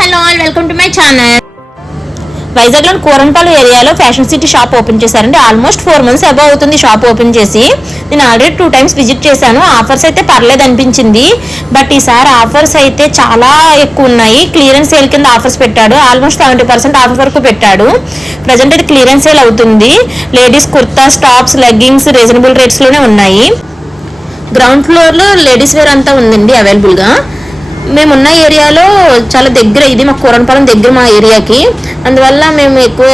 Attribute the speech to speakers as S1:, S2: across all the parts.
S1: Hello all welcome to my channel. వైజాగ్లో కూరంపాలు ఏరియాలో ఫ్యాషన్ సిటీ షాప్ ఓపెన్ చేశారండి. ఆల్మోస్ట్ ఫోర్ మంత్స్ అబౌవ్ అవుతుంది షాప్ ఓపెన్ చేసి. నేను ఆల్రెడీ టూ టైమ్స్ విజిట్ చేశాను. ఆఫర్స్ అయితే పర్లేదు అనిపించింది. బట్ ఈసారి ఆఫర్స్ అయితే చాలా ఎక్కువ ఉన్నాయి. క్లియరెన్స్ సేల్ కింద ఆఫర్స్ పెట్టాడు. ఆల్మోస్ట్ సెవెంటీ పర్సెంట్ ఆఫర్ వరకు పెట్టాడు. ప్రజెంట్ అయితే క్లియరెన్స్ సేల్ అవుతుంది. Ladies kurtas tops leggings reasonable రేట్స్లోనే ఉన్నాయి. గ్రౌండ్ ఫ్లోర్లో లేడీస్ వేర్ అంతా ఉందండి అవైలబుల్గా. మేమున్న ఏరియాలో చాలా దగ్గర ఇది మా కూరనపాలెం దగ్గర మా ఏరియాకి. అందువల్ల మేము ఎక్కువ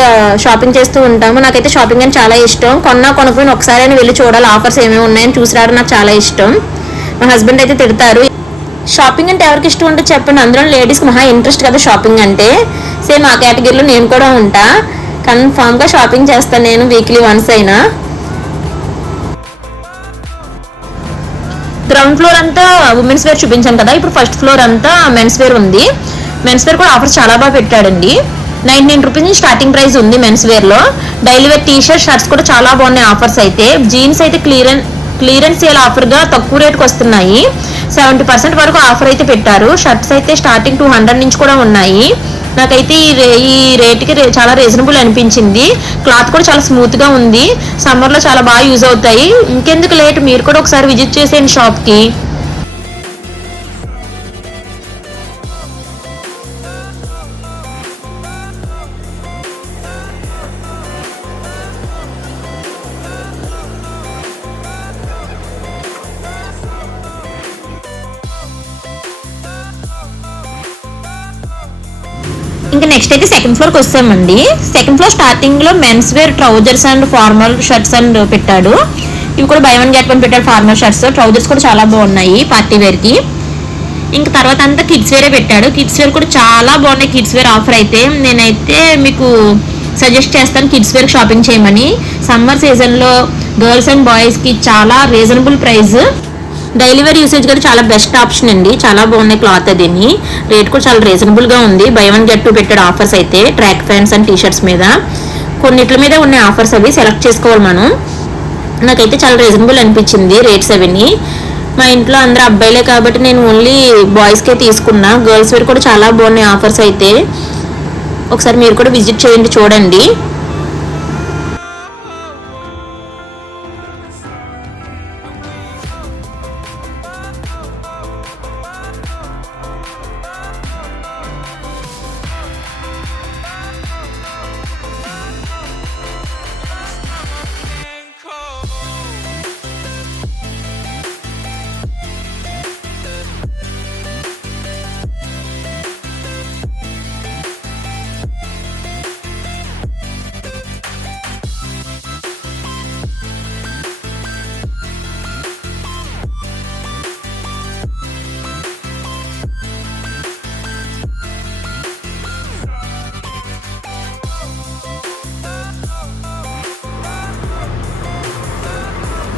S1: షాపింగ్ చేస్తూ ఉంటాము. నాకైతే షాపింగ్ అని చాలా ఇష్టం. కొన్నా కొనుక్కుని ఒకసారి అయినా వెళ్ళి చూడాలి. ఆఫర్స్ ఏమేమి ఉన్నాయని చూసి రావడం నాకు చాలా ఇష్టం. మా హస్బెండ్ అయితే తిడతారు. షాపింగ్ అంటే ఎవరికి ఇష్టం ఉంటే చెప్పండి. అందులో లేడీస్కి మహా ఇంట్రెస్ట్ కదా షాపింగ్ అంటే. సేమ్ ఆ కేటగిరీలో నేను కూడా ఉంటా. కన్ఫామ్గా షాపింగ్ చేస్తాను నేను వీక్లీ వన్స్ అయినా. గ్రౌండ్ ఫ్లోర్ అంతా ఉమెన్స్ వేర్ చూపించాను కదా. ఇప్పుడు ఫస్ట్ ఫ్లోర్ అంతా మెన్స్ వేర్ ఉంది. మెన్స్ వేర్ కూడా ఆఫర్స్ చాలా బాగా పెట్టాడండి. నైన్టీ నైన్ రూపీస్ నుంచి స్టార్టింగ్ ప్రైస్ ఉంది men's వేర్లో. Daily wear T shirt shirts కూడా చాలా బాగున్నాయి ఆఫర్స్ అయితే. జీన్స్ అయితే క్లియరెన్ క్లియరెన్స్ సేల్ ఆఫర్గా తక్కువ రేట్కి వస్తున్నాయి. సెవెంటీ పర్సెంట్ వరకు ఆఫర్ అయితే పెట్టారు. షర్ట్స్ అయితే స్టార్టింగ్ టూ హండ్రెడ్ నుంచి కూడా ఉన్నాయి. నాకైతే ఈ రే ఈ రేట్కి రే- చాలా రీజనబుల్ అనిపించింది. క్లాత్ కూడా చాలా స్మూత్గా ఉంది. సమ్మర్లో చాలా బాగా యూజ్ అవుతాయి. ఇంకెందుకు లేట్ మీరు కూడా ఒకసారి విజిట్ చేసేయండి షాప్కి ఇంకా నెక్స్ట్ అయితే సెకండ్ ఫ్లోర్కి వస్తామండి. సెకండ్ ఫ్లోర్ స్టార్టింగ్లో men's wear trousers and formal shirts and పెట్టాడు. ఇవి కూడా బై వన్ గెట్ వన్ పెట్టాడు ఫార్మల్ షర్ట్స్ ట్రౌజర్స్ కూడా చాలా బాగున్నాయి పార్టీ వేర్కి. ఇంకా తర్వాత అంతా కిడ్స్ వేరే పెట్టాడు. కిడ్స్ వేర్ కూడా చాలా బాగున్నాయి కిడ్స్ వేర్ ఆఫర్ అయితే. నేనైతే మీకు సజెస్ట్ చేస్తాను కిడ్స్ వేర్ షాపింగ్ చేయమని. సమ్మర్ సీజన్లో గర్ల్స్ అండ్ బాయ్స్కి చాలా reasonable price daily wear usage కూడా చాలా బెస్ట్ ఆప్షన్ అండి. చాలా బాగున్నాయి క్లాత్ అదిని రేట్ కూడా చాలా రీజనబుల్గా ఉంది. బై వన్ గెట్ టూ పెట్టాడు ఆఫర్స్ అయితే track pants and T shirts మీద. కొన్నిట్ల మీద ఉన్నాయి ఆఫర్స్ అవి సెలెక్ట్ చేసుకోవాలి మనం. నాకైతే చాలా రీజనబుల్ అనిపించింది రేట్స్ అవన్నీ. మా ఇంట్లో అందరు అబ్బాయిలే కాబట్టి నేను ఓన్లీ బాయ్స్కే తీసుకున్నా. గర్ల్స్ వేర్ కూడా చాలా బాగున్నాయి ఆఫర్స్ అయితే. ఒకసారి మీరు కూడా విజిట్ చేయండి చూడండి.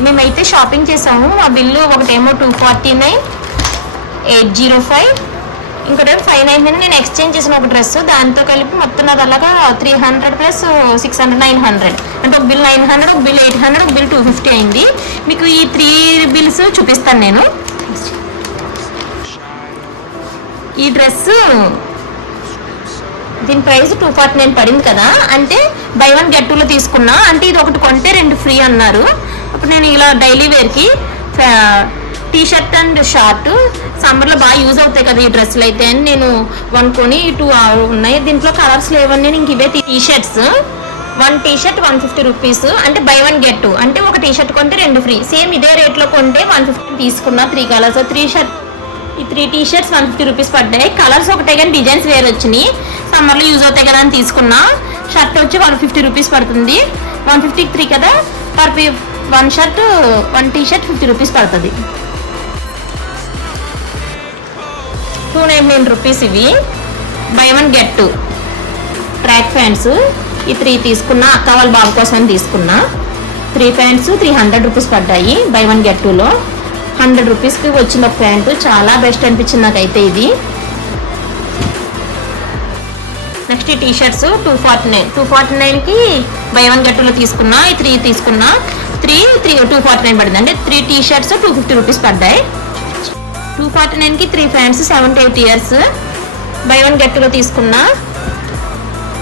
S1: మేమైతే షాపింగ్ చేసాము. మా బిల్లు ఒకటేమో two forty nine eight zero five ఇంకోటేమో ఫైవ్ నైన్ నైన్ నేను ఎక్స్చేంజ్ చేసిన ఒక డ్రెస్ దాంతో కలిపి మొత్తం నాది అలాగా three hundred plus six hundred nine hundred అంటే ఒక బిల్ నైన్ హండ్రెడ్ ఒక బిల్ ఎయిట్ హండ్రెడ్ ఒక బిల్ టూ ఫిఫ్టీ అయింది. మీకు ఈ త్రీ బిల్స్ చూపిస్తాను నేను. ఈ డ్రెస్ దీని ప్రైస్ టూ ఫార్టీ నైన్ పడింది కదా. అంటే బై వన్ గెట్ టూలో తీసుకున్నా. అంటే ఇది ఒకటి కొంటే రెండు ఫ్రీ అన్నారు. అప్పుడు నేను ఇలా డైలీ వేర్కి టీ షర్ట్ అండ్ షార్ట్ సమ్మర్లో బాగా యూజ్ అవుతాయి కదా ఈ డ్రెస్సులు అయితే అని నేను వన్ టూ ఉన్నాయి. దీంట్లో కలర్స్ లేవని నేను ఇంక ఇవే T shirts one T shirt one fifty rupees. అంటే బై వన్ గెట్ టూ. అంటే ఒక టీ షర్ట్ కొంటే రెండు ఫ్రీ. సేమ్ ఇదే రేట్లో కొంటే వన్ ఫిఫ్టీ తీసుకున్నా త్రీ కలర్స్. త్రీ షర్ట్ ఈ three T shirts one fifty rupees పడ్డాయి. కలర్స్ ఒకటే కానీ డిజైన్స్ వేరే వచ్చినాయి. సమ్మర్లో యూజ్ అవుతాయి కదా అని తీసుకున్నా. షర్ట్ వచ్చి వన్ ఫిఫ్టీ రూపీస్ పడుతుంది. వన్ ఫిఫ్టీ త్రీ కదా? Per one shirt one T shirt fifty rupees పడుతుంది. టూ నైన్ నైన్ రూపీస్ ఇవి. Buy one get two. Track pants ఈ త్రీ తీసుకున్నా అక్క వాళ్ళ బాబు కోసం తీసుకున్నా. Three pants three hundred rupees పడ్డాయి బై వన్ గెట్ టూలో. హండ్రెడ్ రూపీస్కి వచ్చింది ఒక ప్యాంటు చాలా బెస్ట్ అనిపించింది నాకైతే ఇది. నెక్స్ట్ ఈ T shirts two forty nine two forty నైన్కి బై వన్ గట్టులో తీసుకున్నా ఈ త్రీ తీసుకున్నా. Three three two forty nine పడింది అంటే three T shirts two fifty rupees పడ్డాయి టూ ఫార్టీ నైన్కి three pants seven to eight years buy one గెట్లో తీసుకున్నా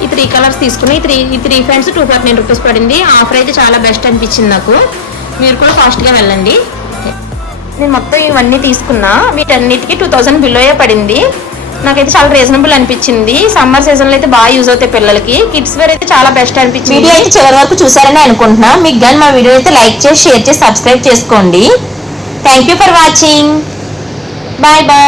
S1: ఈ త్రీ కలర్స్ తీసుకుని ఈ త్రీ ఈ three pants two forty nine rupees పడింది. ఆఫర్ అయితే చాలా బెస్ట్ అనిపించింది నాకు. మీరు కూడా ఫాస్ట్గా వెళ్ళండి. నేను మొత్తం ఇవన్నీ తీసుకున్నా. వీటన్నిటికీ టూ థౌజండ్ బిలోయే పడింది. నాకైతే చాలా రీజనబుల్ అనిపించింది. సమ్మర్ సీజన్లో అయితే బాగా యూజ్ అవుతాయి పిల్లలకి. కిడ్స్ వేర్ అయితే చాలా బెస్ట్ అనిపించింది.
S2: వీడియో అయితే చివరి వరకు చూసారని అనుకుంటున్నా. మీకు కానీ మా వీడియో అయితే లైక్ చేసి షేర్ చేసి సబ్స్క్రైబ్ చేసుకోండి. Thank you for watching bye bye